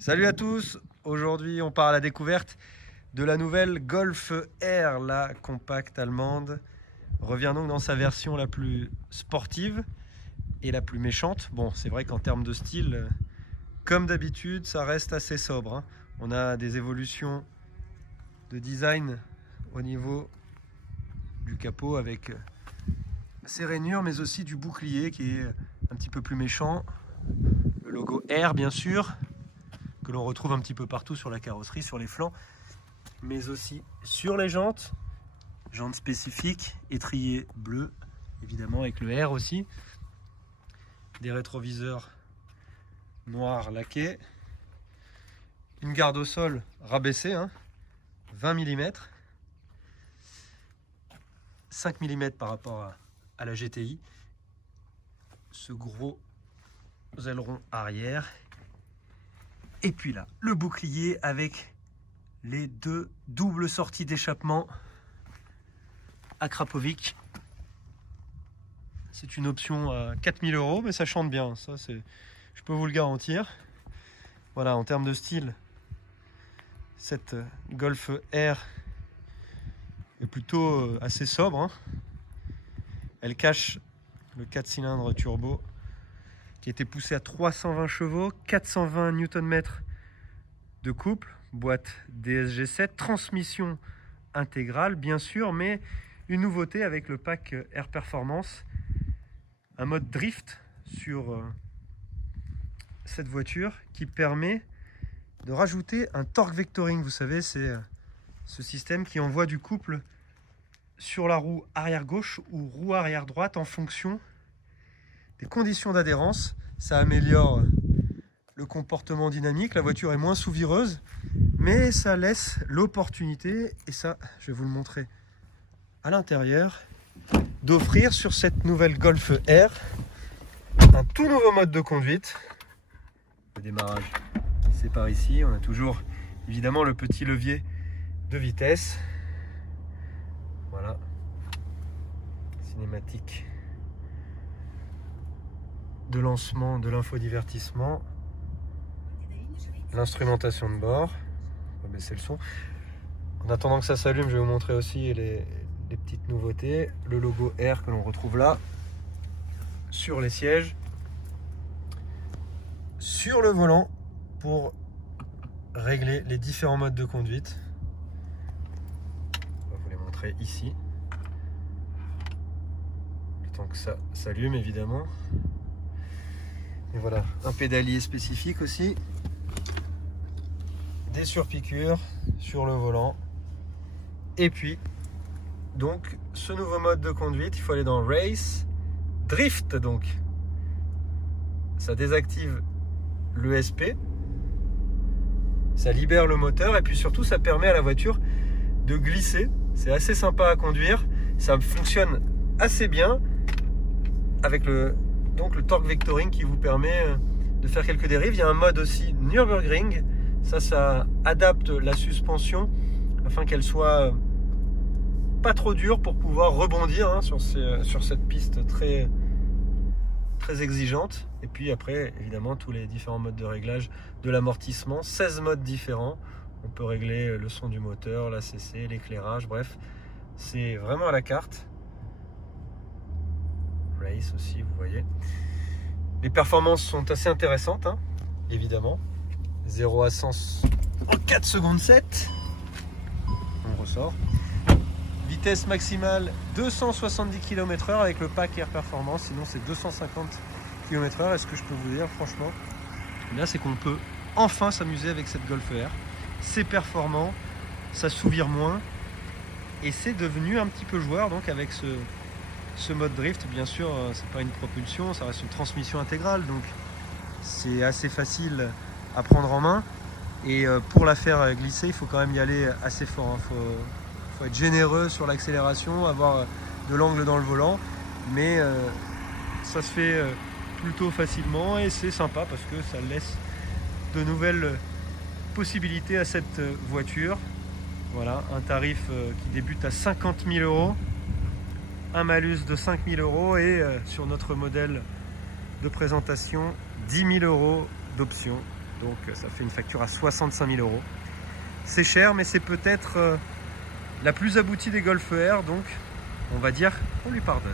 Salut à tous, aujourd'hui on part à la découverte de la nouvelle Golf R, la compacte allemande. Revient donc dans sa version la plus sportive et la plus méchante. Bon, c'est vrai qu'en termes de style, comme d'habitude, ça reste assez sobre, hein. On a des évolutions de design au niveau du capot avec ses rainures, mais aussi du bouclier qui est un petit peu plus méchant. Le logo R bien sûr, que l'on retrouve un petit peu partout sur la carrosserie, sur les flancs, mais aussi sur les jantes. Jantes spécifiques, étrier bleu, évidemment avec le R aussi. Des rétroviseurs noirs laqués. Une garde au sol rabaissée, 20 mm. 5 mm par rapport à la GTI. Ce gros aileron arrière. Et puis là, le bouclier avec les deux doubles sorties d'échappement Akrapovic. C'est une option à 4000 €, mais ça chante bien, ça je peux vous le garantir. Voilà, en termes de style, cette Golf R est plutôt assez sobre, Elle cache le 4 cylindres turbo qui a été poussé à 320 chevaux, 420 Nm de couple, boîte DSG7, transmission intégrale bien sûr, mais une nouveauté avec le pack Air Performance, un mode drift sur cette voiture qui permet de rajouter un torque vectoring. Vous savez, c'est ce système qui envoie du couple sur la roue arrière gauche ou roue arrière droite en fonction des conditions d'adhérence. Ça améliore le comportement dynamique, la voiture est moins sous-vireuse, mais ça laisse l'opportunité, et ça je vais vous le montrer à l'intérieur, d'offrir sur cette nouvelle Golf R un tout nouveau mode de conduite. Le démarrage, c'est par ici. On a toujours évidemment le petit levier de vitesse. Voilà, cinématique de lancement de l'infodivertissement, l'instrumentation de bord. On va baisser le son. En attendant que ça s'allume, je vais vous montrer aussi les petites nouveautés. Le logo R que l'on retrouve là, sur les sièges, sur le volant pour régler les différents modes de conduite. On va vous les montrer ici. Le temps que ça s'allume évidemment. Et voilà, un pédalier spécifique aussi. Des surpiqûres sur le volant. Et puis, donc, ce nouveau mode de conduite, il faut aller dans Race, Drift donc. Ça désactive l'ESP, ça libère le moteur et puis surtout ça permet à la voiture de glisser. C'est assez sympa à conduire, ça fonctionne assez bien avec le torque vectoring qui vous permet de faire quelques dérives. Il y a un mode aussi Nürburgring, ça adapte la suspension afin qu'elle soit pas trop dure pour pouvoir rebondir sur cette piste très exigeante. Et puis après évidemment tous les différents modes de réglage de l'amortissement, 16 modes différents. On peut régler le son du moteur, l'ACC, l'éclairage, bref, c'est vraiment à la carte. Race aussi, vous voyez. Les performances sont assez intéressantes, évidemment. 0 à 100 en 4 secondes 7. On ressort. Vitesse maximale 270 km/h avec le pack Air Performance, sinon c'est 250 km/h. Et ce que je peux vous dire franchement, là c'est qu'on peut enfin s'amuser avec cette Golf R. C'est performant, ça souvire moins et c'est devenu un petit peu joueur donc avec ce mode drift. Bien sûr, c'est pas une propulsion, ça reste une transmission intégrale, donc c'est assez facile à prendre en main. Et pour la faire glisser, il faut quand même y aller assez fort, faut être généreux sur l'accélération, avoir de l'angle dans le volant, mais ça se fait plutôt facilement et c'est sympa parce que ça laisse de nouvelles possibilités à cette voiture. Voilà, un tarif qui débute à 50 000 €, un malus de 5 000 € et sur notre modèle de présentation 10 000 € d'options. Donc ça fait une facture à 65 000 euros. C'est cher, mais c'est peut-être la plus aboutie des Golf R, donc on va dire qu'on lui pardonne.